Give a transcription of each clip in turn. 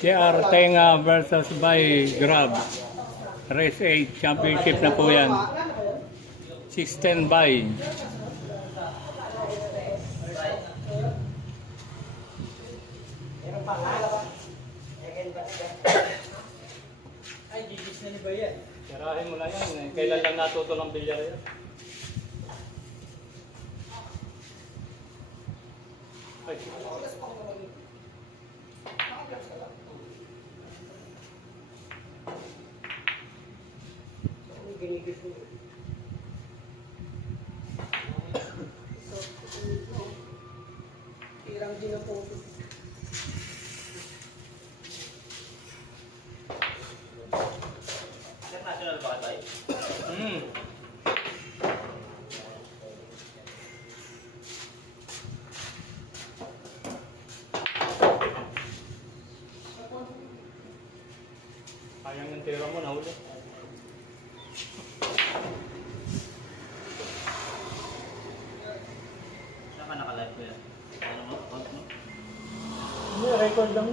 JR Tenga versus by Grab. Race 8 championship na po yan. 610 by. Ay, gigis na ni ba yan? Sirahin mo na yan. Kailan lang natuto ng bilyar yan? Ay. Tirang din ang po. National ba tayo? Sayang yung tira mo, nahuli. Saan ka naka-live ko yan? Ano mo? Huwag mo? Hindi, record lang.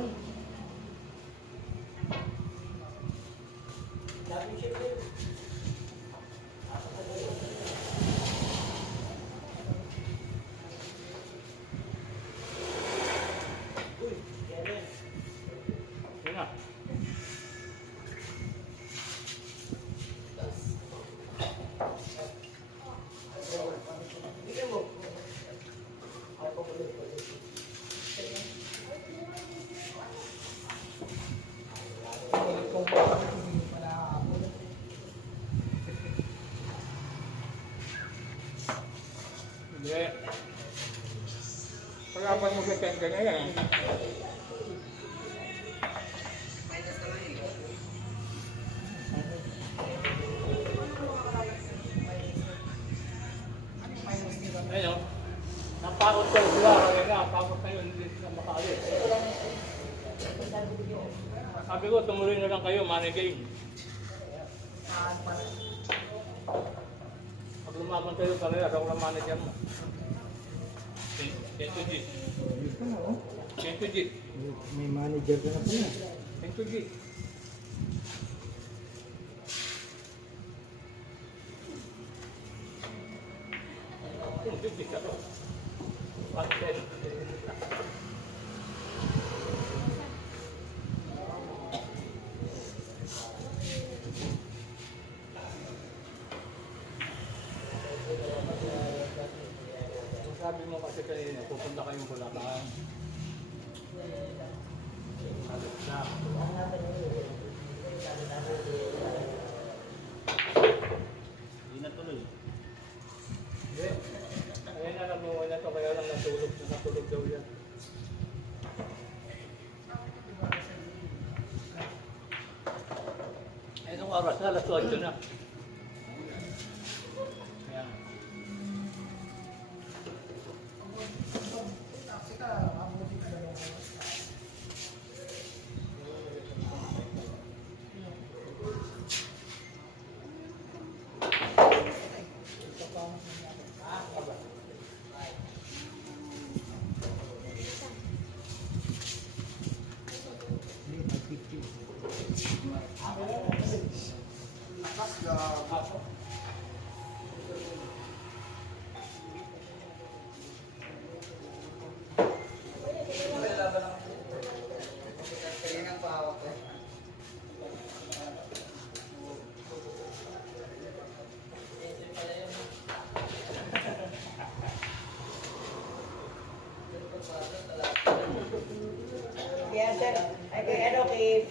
Yun na. Hindi. Pag-apat mo sa kanya yan. Ayun, napakot kayo sila. Kaya nga, napakot kayo. Hindi sila makaalis. Sabi ko, tumuloy na lang kayo, money game. Pag lumaban kayo, talaga, ako lang manager mo. 10 G. 10 G. May manager ka na pala. 10 G. Sabi mo kasi kanina, pupunta kayong Bulacan. Alas na. Hindi na tuloy. Hindi. Kaya na nabuhay na to, kaya lang natulog daw yan. Anong oras na? Alas 8 na. Ayan. Kaya sir, ay kay ano kay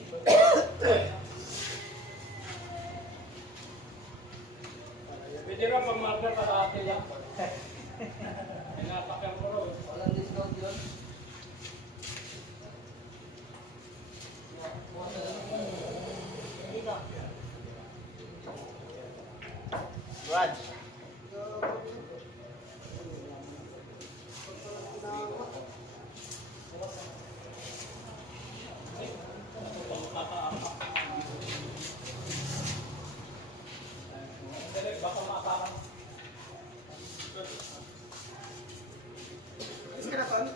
Pwede rin pag-marker para ate lang. Ay napakang ko rin. Walang discount yun. dito. Brad. Baka makakarang. Is ka na, Ton?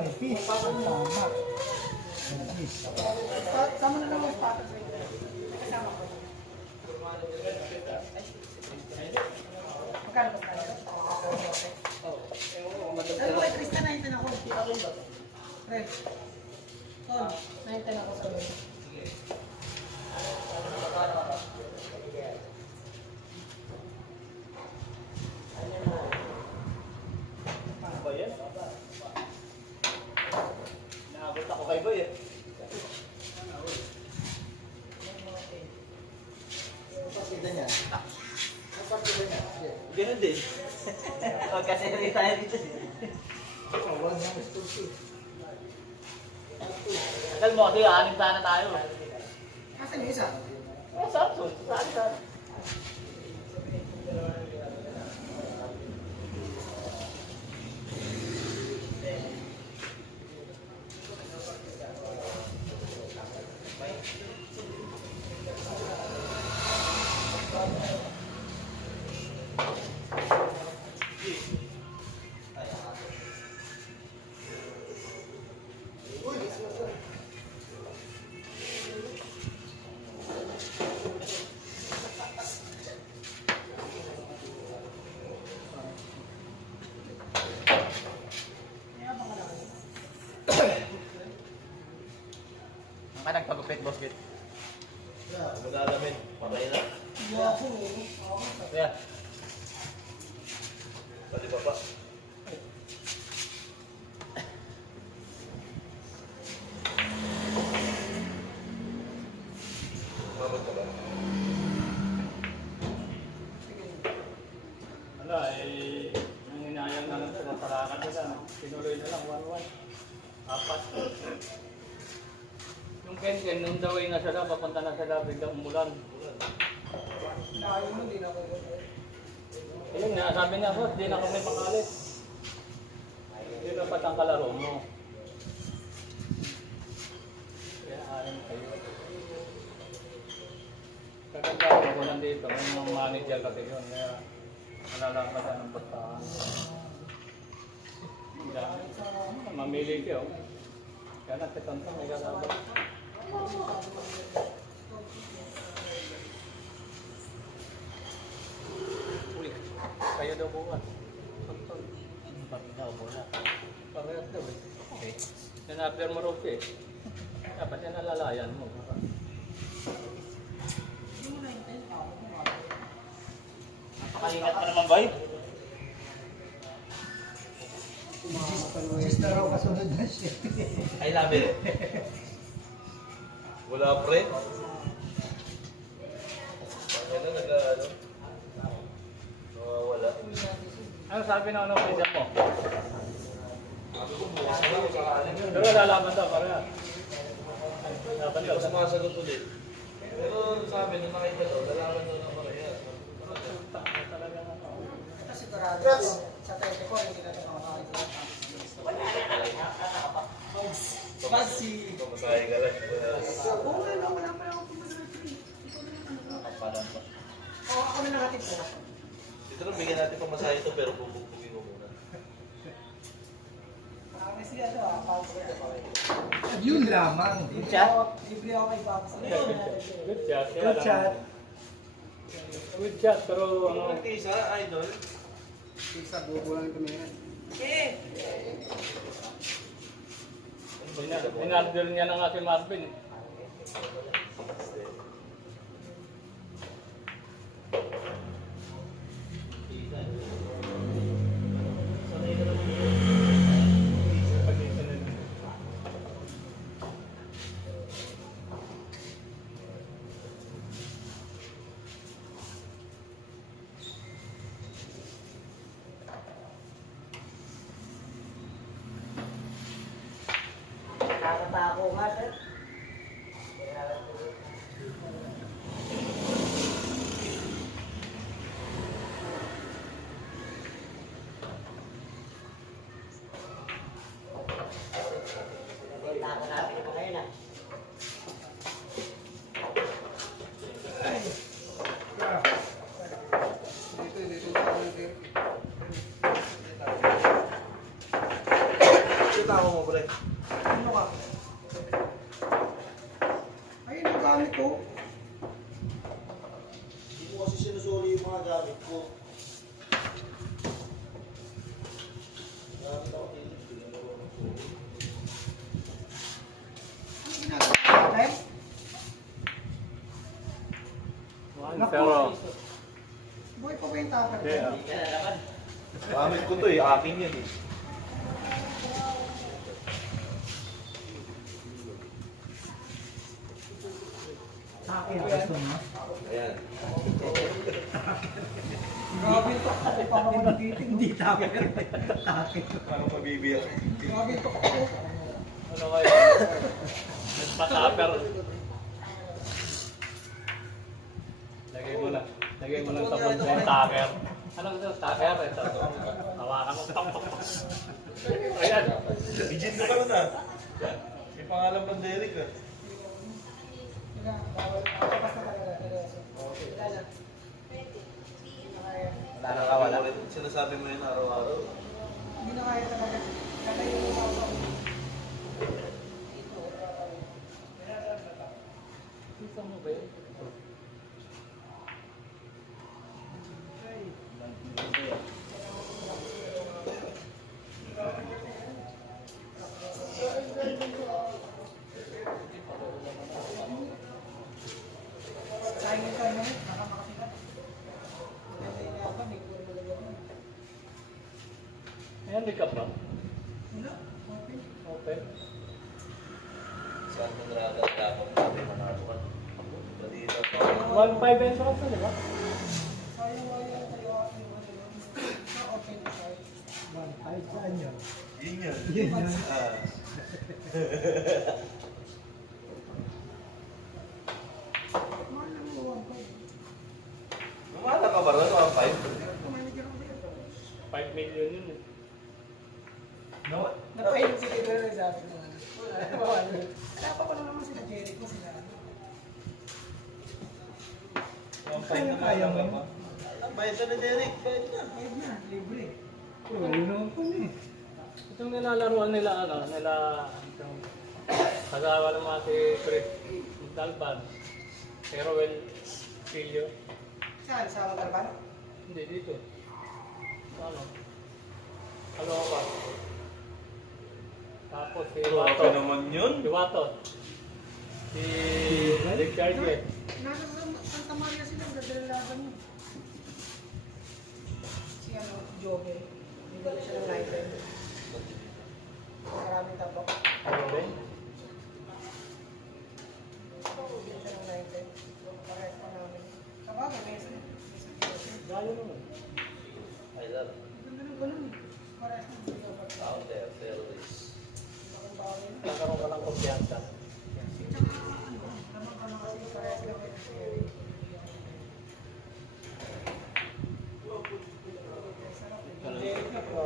manipis. Tama. Manipis. Sama na lang ang patas. Kasama ko. Magkano ba tayo? Sabi ko kay Krista, 9-10 ako. Red. Tol, 9-10 ako sa loob. Ano ba yan? Naabot ako kay Boy eh. Partida niya. Partida niya. Ganun din. Kasi tayo dito. Wala niyang gusto. Alam mo kasi anim sana tayo. Nasaan yung isa? Samsung. Saan? Ang ka nagpagupit, boss Git? Mag-alamin. Patay na. Yeah. Pwede ba pa? Mabot ka ba? Wala, ang hinayang na lang sa talakan nila. Tinuloy na lang, 1-1. 4. Yung Ken, nung daway na sila, papunta na sila, biglang umulan. Ayaw mo, hindi na ako. Ayun nga, sabi niya, boss, di na kami makalit. Hindi dapat ang kalaro mo. Kaya alam kayo. Kaganda ko nandito, may mga manager kasi yun. Kaya malalampasan ng bastahan. Mamili kayo. Kaya nagkatanta, may kalaban. Uy, kayo daw buwan. Pagtol. Bakit daw bola? Parehas daw eh. Okay. Sinafter mo raw siya eh. Dapat yan nalalayan mo. Napakaingat ka naman, boy. Just na raw kasunod na siya. I love it. Wala pre. Ano nag-ano? Wala. Ano sabi na ano pinsan mo? Sabi ko, bukas na lang sa kanin. Pero lalaban daw, parehas. Lalaban Hindi daw. ko sumasagot ulit. Pero sabi nung nakita daw, dalaman daw ng parehas. Talaga na. Ito sigurado. Sa 24, hindi natin makakakita. Fancy. Kumasahe ka lang. Oo, wala pa ako pumasakit. Kapalan pa. Oo, ako na nakatid ko. Dito lang bigyan natin pamasahe ito pero bubugtugin mo muna. Kasi ano, Yun lamang. libre ako kay Babs. Good shot. Good shot. Good shot, pero ano, Nagtisa, idol. Isa, bubo lang ito meron. Okay. in-order niya na nga si Marvin. Nakakatako nga, sir. trabaho mo, pre? Ano ka? Ayun ang gamit ko. Hindi mo kasi sinusuli yung mga gamit ko. Ano ginagawa natin? Pero, Buhay pa ba yung tupper ko? yeah. Gamit ko to eh, akin yan eh. Sa akin, gusto mo? Ayan. Grabe ito. Kasi pa ako nagtiting. Hindi tupper. Akin. Parang mabibiyak. Grabe ito. Ano kayo? Nagpa-tupper. Lagay mo lang sa bulsa yung tucker. Anong ito? Tucker? Ito. Hawakan mo. Pak, pak, pak. Ayan. Legit ka pala na. May pangalan pang Derek ah. Wala na kawala. Sinasabi mo yun araw-araw. Hindi na kaya talaga. Kakayo mo ako. Isa mo ba yun? Sayang yung tayo naman. Baka makasikat. Maganda yung yapan. May kuha talaga naman. Ayan, di ka ba? Wala. Okay. Open. Saan kung ragal dapat natin manalo ka? Dito. 1.5 entrance na, di ba? Sayang wala tayo aking ano yun. Sa open side. 1.5 saan yun? Yun yun. Yun yun. Ah. Mahal lang mo 1.5. Namala ka ba rin? 1.5? Manager ako dito. 5 million yun eh. No. Napahilong si Tito na sabi ko. Wala. Dapat ko lang naman sila Jeric mo sila. Kaya kaya mo. Bayad ka na, Derek. Bayad na. Ayun na, libre. Wala naman po eh. Itong nilalaruan nila, nila, itong kagawa ng mga si Chris Dalban, Teruel Pilio. Saan? Sa Magarban? Hindi, dito. Ano? Caloocan. Tapos si Wato. naman yun. Si Wato. Si Richard Yen. Nasa Santa Maria sila, dadalagan yun. Si ano, Jobe. Nagdala siya ng lighter. Maraming tabak. Ano ba? Nagdala siya ng lighter. Parehas pa namin. Sabagay, may isa. Lalo naman. Ay, lalo. Ganda ng ganun eh. Parehas na. Out there, terrorist. Bakang bagay na. Nagkaroon ka ng kumpiyansa. Tsaka ano, naman ka na kasi parehas na may theory. Derek na po.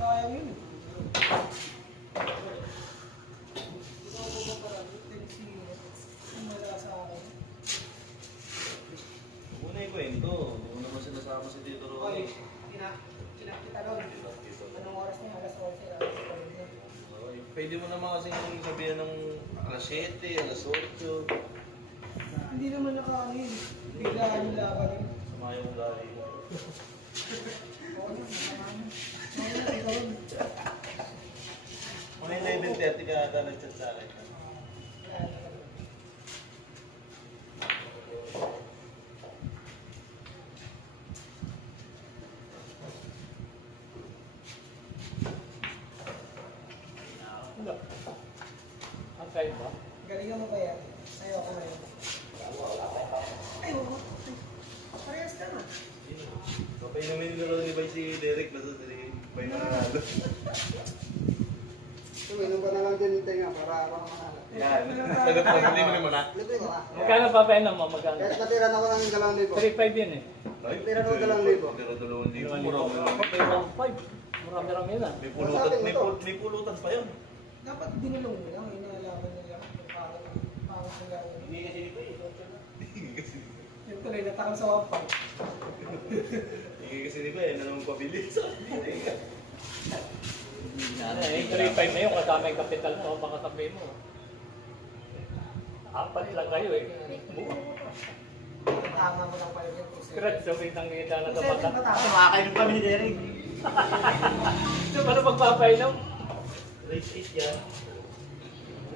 Kaya yun eh. Wala sa akin. Una yung kwento. Hindi mo naman sinasama si Tito Oy, Roy. kita doon. Anong oras niya? Alas 11. Alas 12. Oy, pwede mo naman kasi sabihan ng alas 7, alas 8. Hindi naman nakaano yun. Biglaan yung laban yun. Samayo mo dahil. Oo na, nakakaano. Oo na, ikaw yun. Mga 11:30 ka ata nag-chat sa akin. Wala. Ang kain ba? Galingan mo ba yan? Sa'yo ako ngayon. Ay, oo. Parehas ka na. So, painumin nila ni Bay si Derek na sa si Bay na nanalo. Tuminom pa na lang din yung tenga para ako mahanap. Yan. Sagot mo, hindi mo na. Libre ko ah. Magkano pa painom mo? Magkano? Kahit patiran ako ng 2,000. 3.5 yun eh. Ay, Tira daw 2,000. Tira 2,000. Mura mo lang. 5. Marami-rami yun ah. May pulutan pa yun. Dapat dinulong nila. May naalaman nila. Yung pangit ng gawin. Hindi kasi dito eh. Yung tuloy, natakam sa 1.5. Hindi kasi dito eh, na naman pabili sa akin. Yung 3-5 na yun, kasama yung kapital mo, baka sabihin mo. 4 lang kayo eh. Tama mo lang pala yun. Scratch, so kitang kita na sa 7 mata. ba tama? Makakainom kami ni Derek. So, paano magpapainom? Race 8 yan.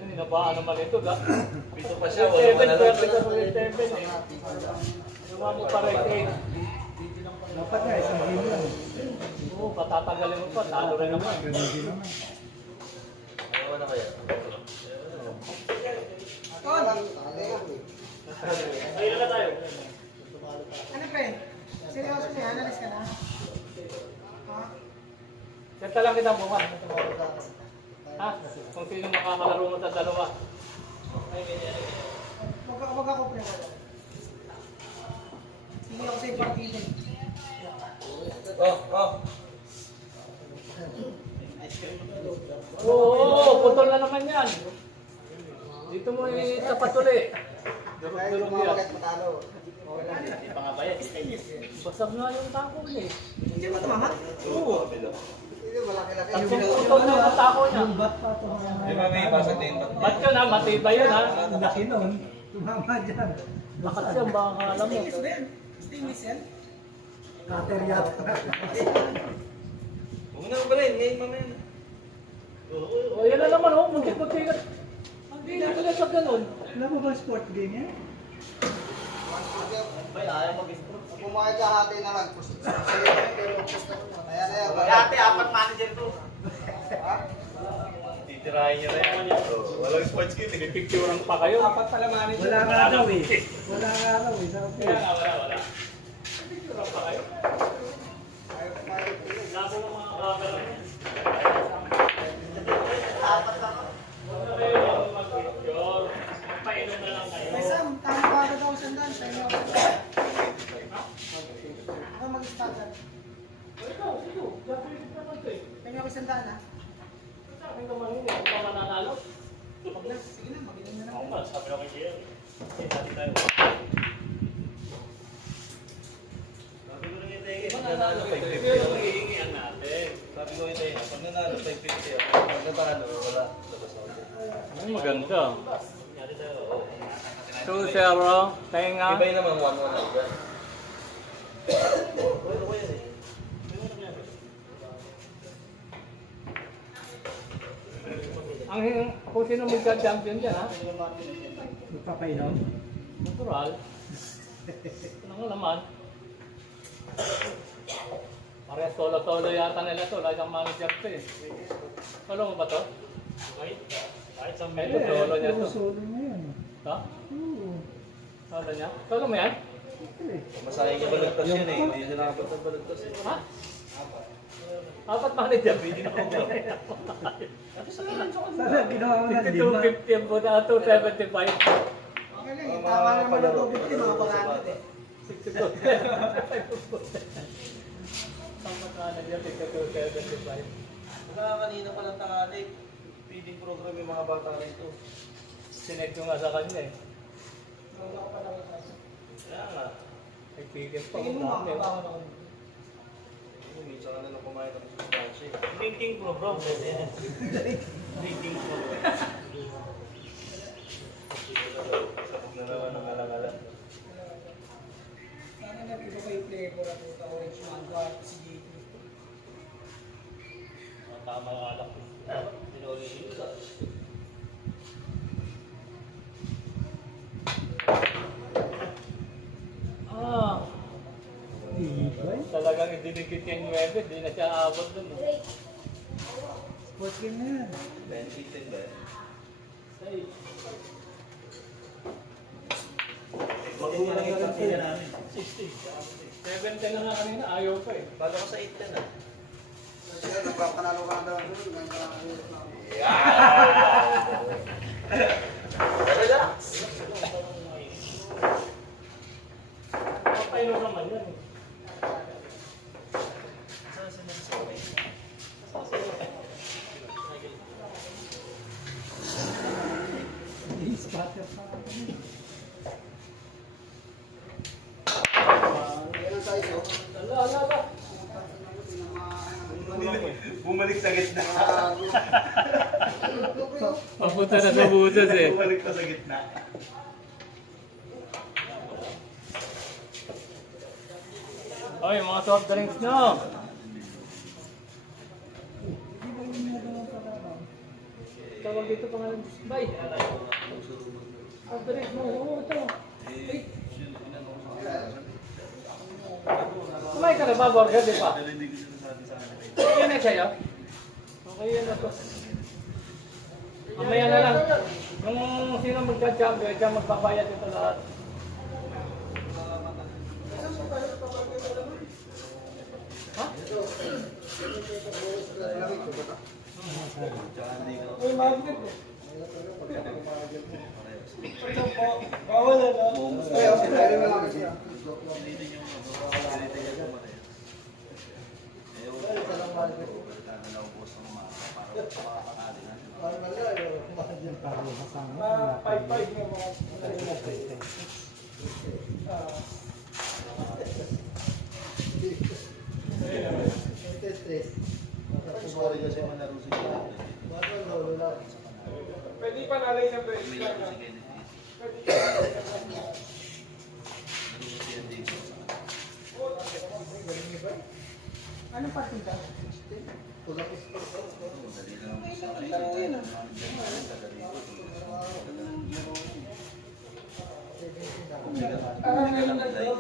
Hinabaan naman ito, ga? Pito pa siya. 7, Wala pwede na. ka sa 7 eh. Yung mo pa rin 8. Dapat nga, isang game lang. Oo, patatagalin mo pa, talo rin naman. Ganun din naman. Ayaw na kaya. Tol! Ayun na tayo. Ano pre? Seryoso niya? Analyst ka na? Ha? Ganda lang kita bukas. Ha? Kung sino makakalaro mo sa dalawa. Wag ako pre. Hindi ako sa partida. Oo, putol na naman yan. Dito mo itapat ulit. Durog-durog yan. Hindi pa nga ba yan? Basag nga yung tako niya eh. Hindi mo tumama? Oo. Tatlong putol na yung tako niya. Di ba may basag din? Ba't yun ha? Matibay yun ha? Laki nun. Tumama dyan. Lakas yan, baka alam mo. Stainless ba yan? Stainless yan? Cutter yata. Huwag na ba rin? Ngayon mamaya na. O yan na naman oh, magkikot-kikot. Hindi na pala sa ganun. Alam mo ba sport game yan? Bay, ayaw mag-intro. Pumayag ka hati na lang. Ayan, ayan. Dati, 4 manager to. Titirahin niyo rin. Walang sports kit. Picturean pa kayo. Apat pala manager. Wala nga araw eh. Wala nga araw eh. Sarap Kaya yun. nga, wala. Picturean pa kayo. Labo ng mga kakalaman yan. Huwag na kayo mag-picture. Magpainom na lang kayo. May Sam, tama ba agad ako sandan? Tayo ako sandan. Ako mag-standard. Ikaw, sige. Gagawin naman ito eh. Tayo ako sandan ha. Sa akin naman yun eh. Kung pa mananalo. Huwag na. Sige na, mag-inom na Ako lang. ba, sabi na kay Jerry. Eh, sabi tayo. Sabi ko rin yung Derek. Mananalo ito. Ito yung hihingian natin. Sabi ko yung Derek. Pag nanalo, 550 ako. Pag natalo, wala. Labas ako. Ay, maganda. Yari tayo. Oo. 2-0. Tenga. Iba yun naman, 1-1 ako dyan. Pwede ko yan eh. Kung sino magka-champion dyan, ha? Magpapainom? Natural. Ano nga naman? Parehas solo-solo yata nila to. Lahat ang manager to eh. Solo mo ba to? Kahit sa medyo solo niya to. Solo mo yan. Ha? Oo. Solo niya? Solo mo yan? Masayang niya balagtas yan eh. Hindi siya nakapot ng balagtas eh. Ha? Apat manager. Hindi na ako Sana ginawa mo ng lima. 250 ang buta. 275. Okay lang, yung tama naman ng 250, mga pagkakot eh. 62. Apat manager. 275. Baka kanina pa lang tangali. Feeding program yung mga bata rito. Sinek ko nga sa kanya eh. Kaya nga. Nagpigil pa. Tingin mo makakabawa na ako. Minsan ka na lang kumain ng sustansya. Drinking program. Drinking program. Sabog na naman ng alang-alang. Sana nag-iba ko yung flavor at ito, orange mango at si JT. Tama ang alak. Pinuli yun. Talagang ididikit yung 9, di na siya aabot dun. Eh. Sports game na yan. 10-15 ba yan? Magulang yung partida namin. 60. 70 na nga kanina, ayaw pa eh. Bago ko sa 8 na. Sila, nagpapanalo ka daw. Relax! Papaino naman yan. Spatter pa ako. Meron tayo. Ala. Bumalik sa gitna. Papunta na sa butas eh. Bumalik pa sa gitna. Oy, mga soft drinks nyo. Tawag dito pangalan. Bye. Soft drinks mo. Oo, ito. Ay. Kumain ka na ba, burger, di ba? Yan na sa'yo. Okay, yan na to. Mamaya na lang. Yung sino magka-champion, siya magpabayad ito lahat. Ha? Uy, magnet eh. Bawal na lang. Kaya, pwede mo lang kasi. Mga 5-5 nga mga. Pwede pa nalay sa break. Anong partida? Ngayon na daw.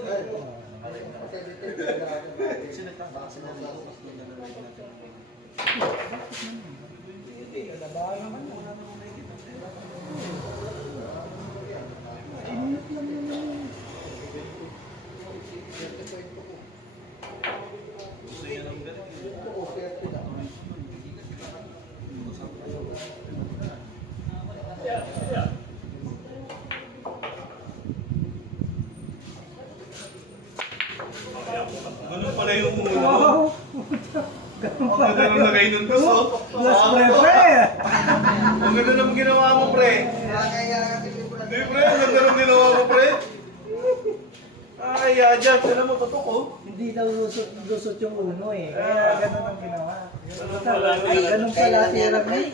Ganun pala yung ulo. Ang ganda nang lagay nun to, so. Plus pre. Ang ganda nang ginawa mo, pre. Kaya kasi libre. Hindi, pre. Ang ganda nang ginawa mo, pre. Ay, Ajat. Alam mo, totoo ko. Hindi daw lusot yung uno eh. Kaya ganun ang ginawa. Ay, Ganun pala tirang eh.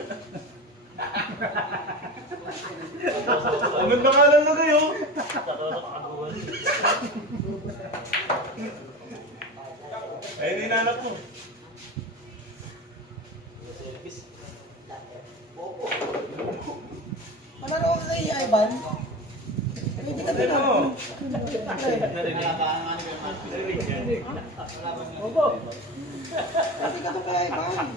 Ang ganda nga lang lagay, oh. Ay, hindi nanak mo. Malaro ka kay Ivan? Hindi ka Ano? Opo. Hindi ka kay Ivan.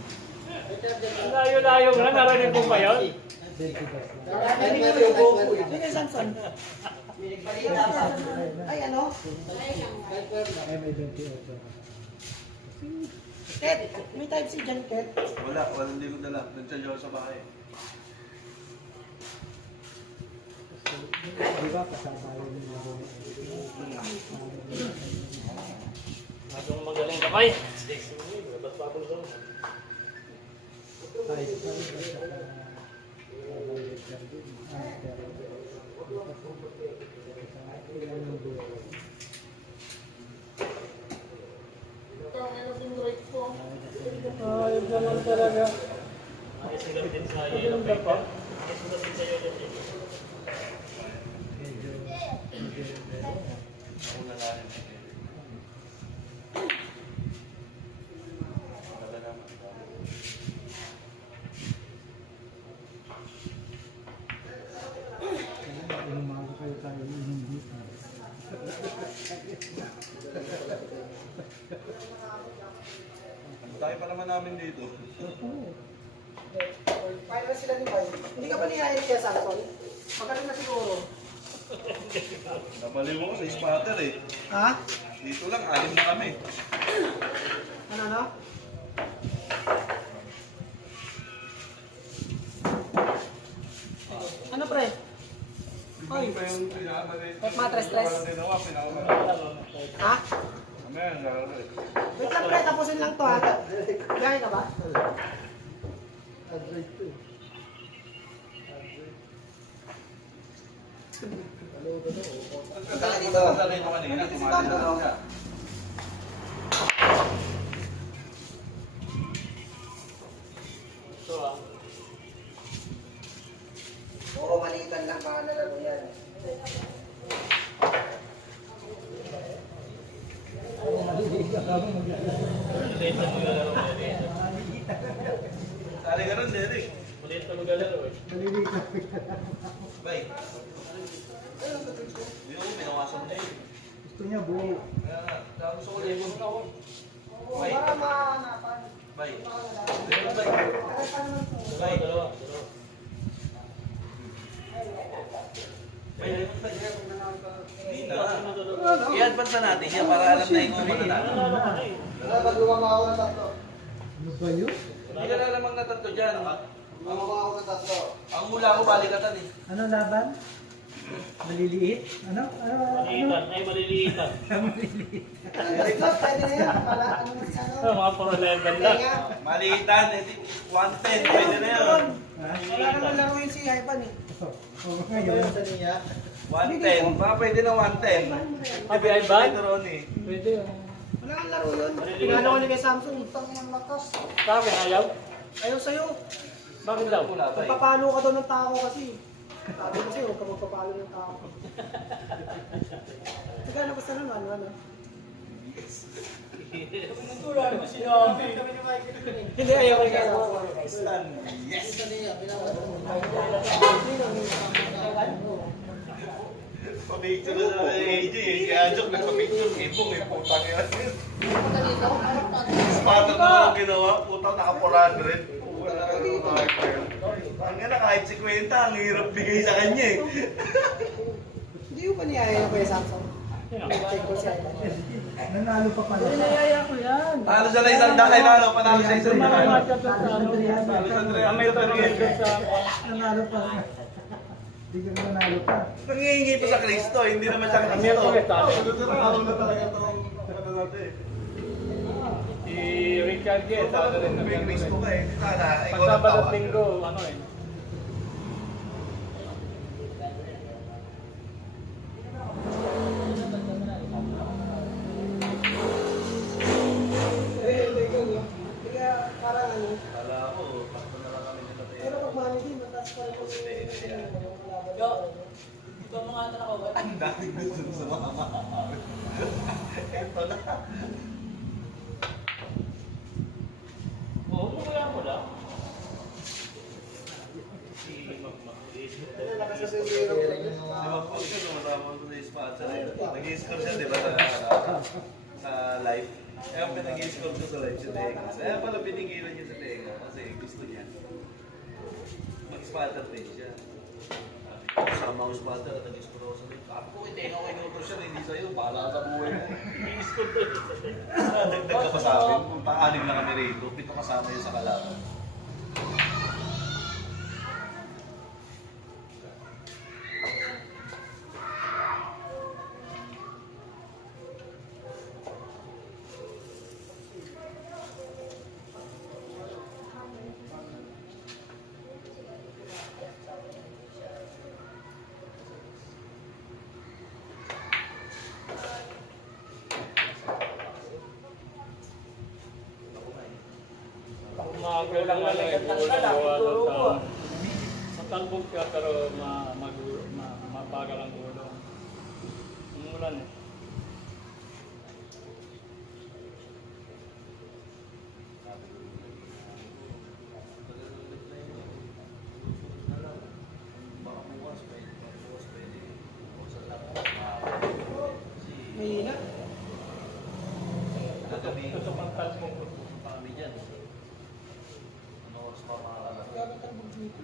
Layo-layo nga, narinig mo ba yun? Hindi kay Samson. Ay ano? Ket, may type C dyan, Ket. Wala, hindi ko dala. Nagsadya ako sa bahay. Di ba kasama yun yung Maging magaling ka, Bay. Ayos naman talaga. Ayos naman pa. umaga kayo tayo inom dito. Tayo pa naman namin dito. Paano na sila ni Bay? Hindi ka ba niyayat kaya Samson? Magaling na siguro. Napaliw ako sa spotter eh. Ha? Dito lang, 6 na kami. Ano? Ano pre? Oy. Pa yung pinakamaliit. Matres-tres? Pinakamaliit. Ha? Amen, lalaki. Wait lang pre, tapusin lang to ha. Gaya ka ba? Ang dito kanina, tumali na lang siya. maglalaro. Sali ka rin, Derek. Ulit na maglalaro eh. Maliliit lang. Bay. Hindi ko, pinawasan mo na yun. Gusto niya buo. Kaya nga, kaya gusto ko libo na ako. Bay. Para mahanapan. Bay. Meron, bay. Bay. Dalawa. Bay. Hindi na. I-advance na natin yan para alam na ikaw mananalo. Dapat lumama ako ng tatlo. Ano ba yun? Hindi ka na lamang natatlo dyan. Lumama ako ng tatlo. Ang mula ko balikatan eh. Ano laban? Maliliit? Ano? Maliliitan. Ay, maliliitan. Maliliit. Ito, pwede na yan. Pala, ano mas ano? Mga pro level lang. Kaya, Maliitan, 110, pwede na yun. Ha? wala naman laro yung si Ivan eh. Oo, ngayon. 110, baka pwede na 110. Happy Ivan? Pwede ron eh. Pwede. Wala kang laro yun. Maliliit. Pinalo ko ni kay Samsung. Utang yung lakas. Sa akin, ayaw? Ayaw sa'yo. Bakit daw? Wala ba eh? Magpapalo ka daw ng tao kasi. Sabi kasi, huwag ka magpapalo ng tao. Magkano basta nun, ano? Hindi, ayaw ko kaya. Yes! Pa-picture na sa AJ eh. Si Ajok nagpa-picture. Ibong eh, putang yan. Spato na lang ginawa. Putang naka-400. Ang nga na kahit 50, ang hirap bigay sa kanya eh. Hindi ko pa niyaya ko yung Samsung. Check ko si Ivan. Nanalo pa pala. Niyaya ko yan. Talo siya na isang dakay lalo. Panalo sa isang dakay. Matchup sa ano. Talo sa 300 May per sa... Nanalo pa. Hindi ka nanalo pa. Nangihingi pa sa Kristo, hindi naman siya Ang Kristo. Merkules, sabi. Araw na talaga itong ano natin. Si Richard G. Sabi rin na May Kristo ka eh. Sana, ikaw Pag lang Sabado tawa. at Linggo, ano eh. Kaya parang ano. Kala ko, takbo na lang kami nila tayo. Pero pag managing, mataas pa rin po Ang daming gusto sa mga makakawin. Ito na. Oo, kaya mo lang. Di ba po siya, sumasama ko sa sponsor. Nag-i-score siya, di ba, sa live. Kaya pinag-i-score ko sa live sa Tenga. Kaya pala pinigilan niya sa Tenga kasi gusto niya. Mag-sponsor din siya. Kasama ko sponsor at nag-i-score ako sa live. Ako ko, Tenga ko inuto siya, hindi sa'yo. Bahala sa buhay mo. I-score doon. Dagdag ka pa sa akin. Kung paanim na kami rito, 7 kasama yun sa kalaban. Umaga lang na lang yung ulo. Sa talbog siya pero mabagal ang ulo. Umulan eh. Mahina. Ito pang talbog. Kami dyan. Ano oras pa makakalat? Grabe talbog dito.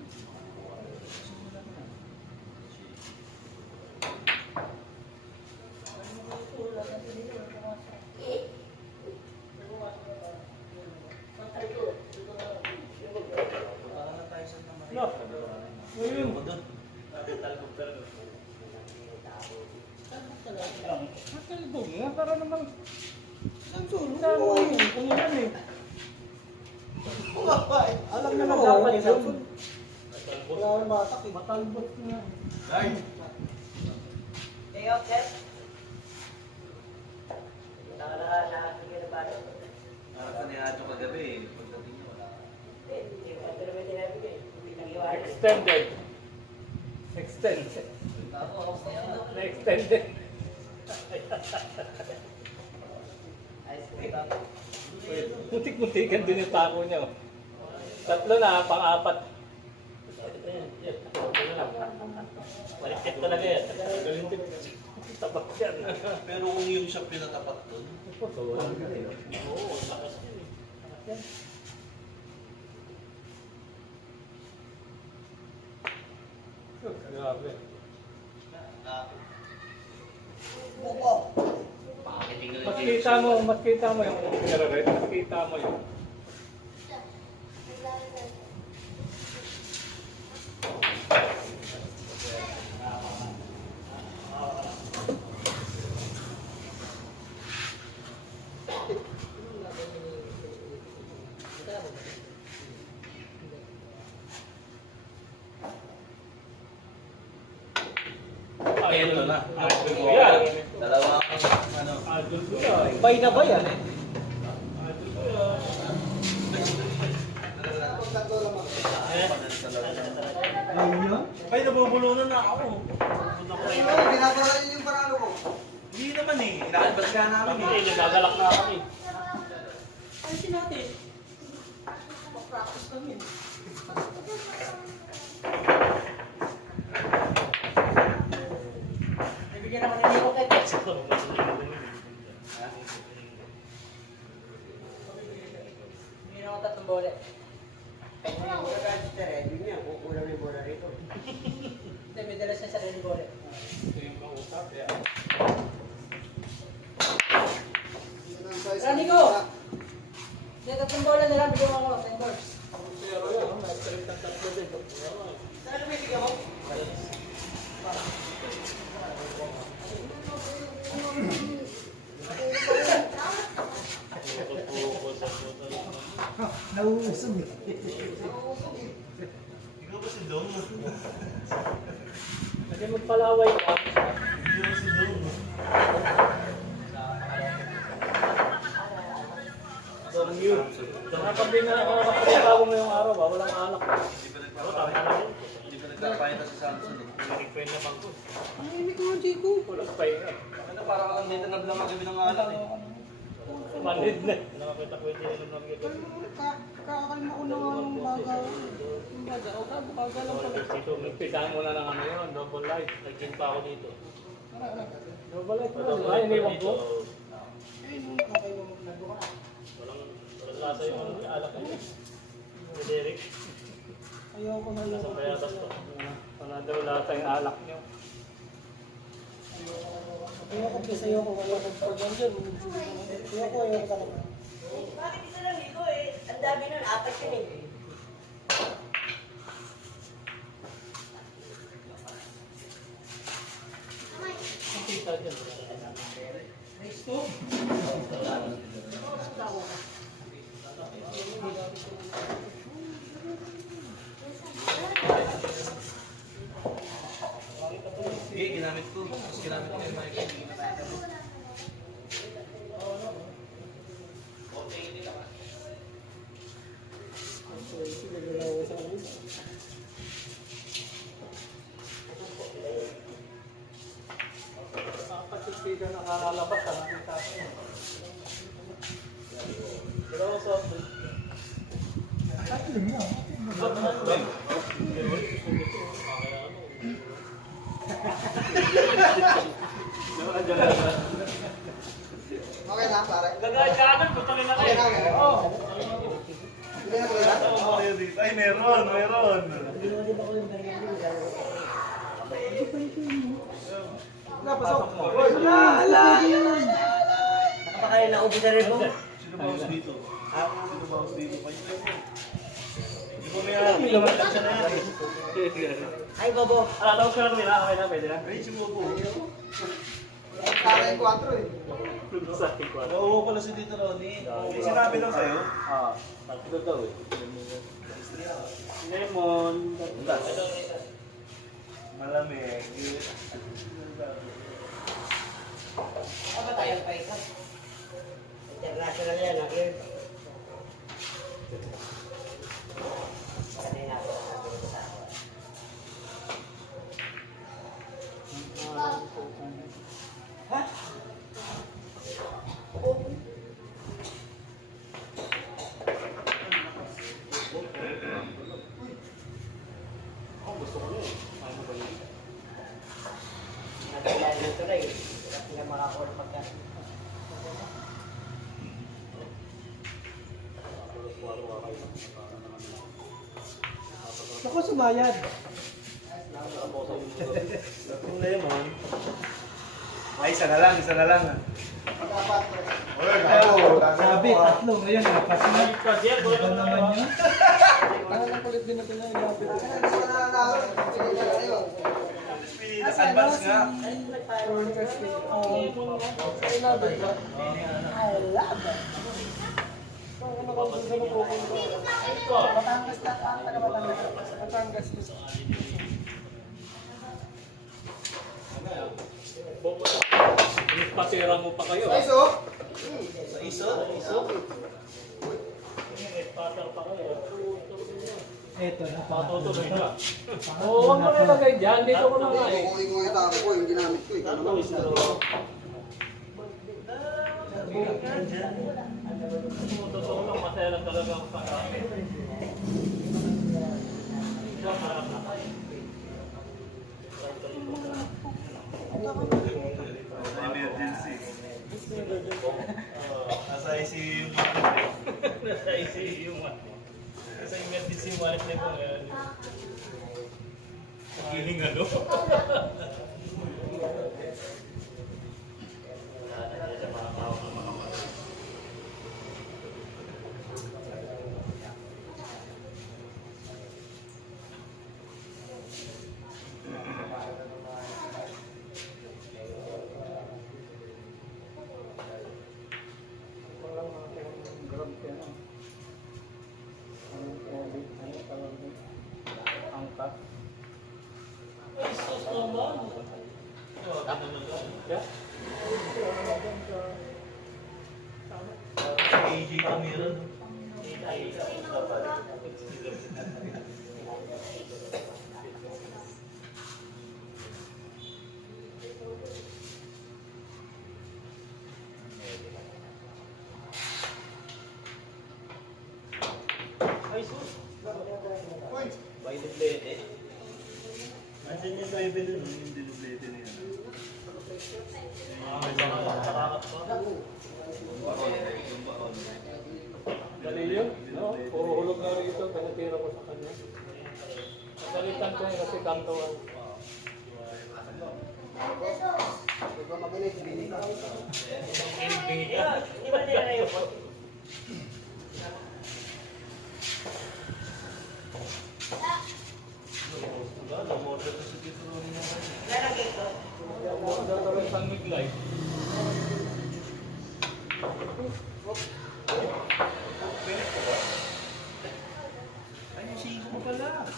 Punta na tayo sa naman. No. Ayun. Ako doon. Talbog talaga. Talbog nga para naman. Samsung, Saan oo. umulan eh. Alam na dapat yung Samsung. Talbog. Wala akong batak eh. Matalbog nga. Ay! Day off, Chef. Harap ka ni Acho kagabi eh. Pagdating niya wala. Extended. Extended. Na-extended. Puti Muntik-muntikan din yung tako niya. Oh. 3 na, pang-4. Baliktad talaga yan. Galintin. Tabak yan. Pero kung yung siya pinatapat doon, Oo, lakas yan eh. Lakas yan. Grabe. Mas kita mo yung red, mas kita mo yung ito na. Yan. Dalawa ano. Bay na ba yan? Ayun yun? Ay, nabubulunan na ako. Binabaran yung paralo ko. Hindi naman eh. Inaalbas ka namin eh. Hindi, nagagalak na kami. Ayusin natin. Mag-practice namin. Nabigyan naman ng iyong kay Tex. Bigyan ako 3 bola. Hindi, may dala siya sa sarili bola. Ito yung kausap. Yan. Rani ko! Hindi, 3 bola na lang. Bigyan mo ako 10 balls. Pero yun, may straight ang 3 din. Saan may bigyan mo? Nauusog eh. Ikaw ba si Dong? Kasi magpalaway ka. Hindi ba si Dong? Don't mute. Kapag di na nakapagpapago mo yung araw, walang alak. Hindi ba nagkapahita si Samson eh? Nag-friend naman ko. Ang imig mo, Jico. Walang pahinga. Ano, parang ang dito na lang kami ng alak eh. Manid na. Nakakita-kwenta yun ng mga Kakakalma ko na ang baga. Ang baga. O baga lang pala. dito. Nagpisahan mo na ng ano yun, double light. Nag-gin pa ako dito. Double light mo lang. Ay, iniwan ko. Okay mo maglago ka. Walang lasa yung ano, alak na yun. Si Derek. Ayoko na Nasa lang. payatas to. Wala daw lasa yung alak niyo. Ayoko kasi ayoko ayoko pag nandyan. Ayoko talaga. Bakit isa lang dito eh? Ang dami nun, 4 yun eh. Kita dyan. Sige, ginamit ko. Tapos ginamit ko yung mic. Kapag speaker nakalalabas, nakakita ko yun. Pero ako sa Okay na, pare. Gagawin punta rin na Okay na, okay. Oo. Hindi na pala. Ano kayo dito? Ay, meron, meron. Napasok mo. Nakapakain na ubi na rin mo. Sino ba host dito? Sino ba host dito? Hindi ko may laman lang siya na yan eh. Ay, Bobo. Tawag ko lang nila. Okay na, pwede na. Ay, si Bobo. Para yung 4 eh. Sa ikwan. Nauupo pala si Tito Ronnie. May sinabi lang sa'yo. Ah, tatlo daw eh. Lemon. Malamig. Ano ba tayo pa isa? International yan, okay? Kanina ako sabi ko sa ako. Ha? siya makakulpat yan. Ako sumayad. Kung lemon. Ay, isa na lang, isa na lang. Dapat. Sabi, tatlo. Ngayon, apat na. Iba naman yun. Advance nga. Patira mo pa kayo. Ay, so? Sa iso? Pater pa kayo. Eto na. Matutuloy na. Oo, huwag mo nilagay dyan. Dito ko na nga eh. Kukunin ko yung tao ko, yung ginamit ko. Ikaw naman. Totoo lang, masaya lang talaga ako sa akin. Emergency. Nasa ICU yung Nasa ICU man. Nasa emergency wallet na ito ngayon. Pagkiling ano? AJ Camilo. Uy, Nandiyan yung baby dun, yung dinublete niya. Dali yun, no? Puro hulog na rito, pinatira ko sa kanya. Nagalitan ko yun kasi kantawan. di ba maginis, bini ka. Iba nila na yun. Order ko sa dito rin naman. Dalawa isang miglay. Ay, yung siko pala.